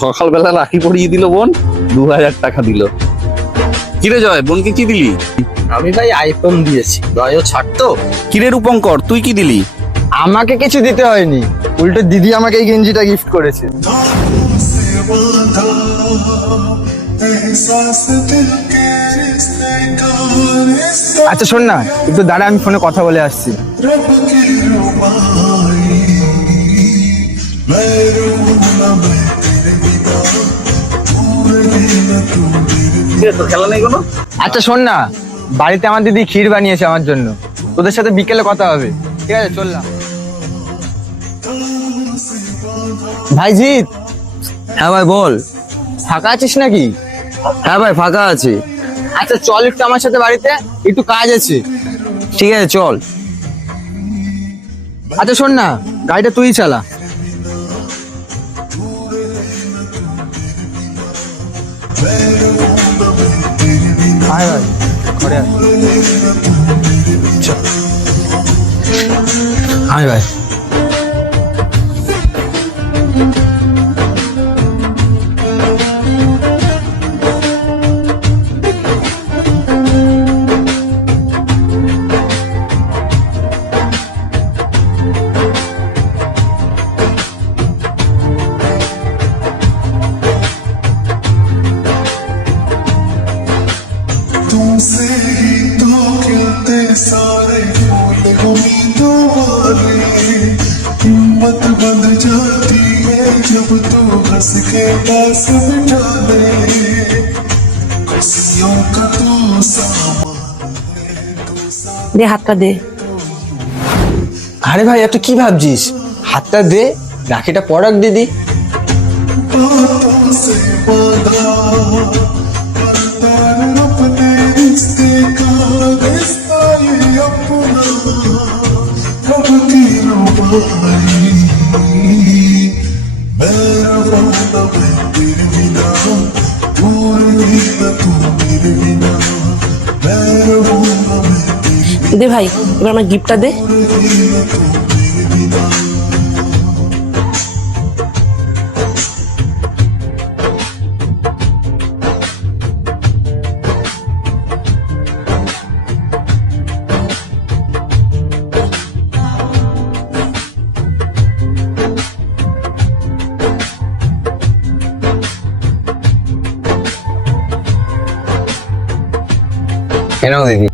সকালবেলা রাখি পরিয়ে দিল বোন, 2000 টাকা দিল। কিরে জয়, বোনকে কি দিলি? আমি ভাই আইফোন দিয়েছি, দয়ও ছাড়তো। কিরে রূপঙ্কর, তুই কি দিলি? আমাকে কিছু দিতে হয়নি, উল্টো দিদি আমাকে এই গেঞ্জিটা গিফট করেছে। আচ্ছা শোন না, একটু দাঁড়া, আমি ফোনে কথা বলে আসছি। তোর খেলা নেই কোনো? আচ্ছা শোন না, বাড়িতে আমার দিদি ক্ষীর বানিয়েছে আমার জন্য, তোদের সাথে বিকেলে কথা হবে, ঠিক আছে? চললাম। ভাইজিৎ। হ্যাঁ ভাই বল। ফাঁকা আছিস নাকি? হ্যাঁ ভাই ফাঁকা আছে। আচ্ছা চল একটু আমার সাথে বাড়িতে, একটু কাজ আছে। ঠিক আছে চল। আচ্ছা শোন না, গাড়িটা তুই চালা। আয় ভাই, ঘরে আয়। চল। আয় ভাই। तुमसे ही तो खिलते सारे फूल उम्मीदों वाले, हिम्मत बंध जाती है जब तू हंस के पास बिठा ले, खुशियों का तू सामान है, तू দে হাতটা দে। আরে ভাই এত কি ভাবছিস, হাতটা দে, রাখিটা পরাক দিদি। बातों से बांधा अपने रिश्ते का रिश्ता ये अपना, रब की रुबाई, मैं रवा न मैं तेरे बिना, दूर ही न तू मेरे बिना, मैं रवा न मैं तेरे দে ভাই, এবার আমার গিফটটা দে। ही न तू मेरे बिना। কেন দিদি?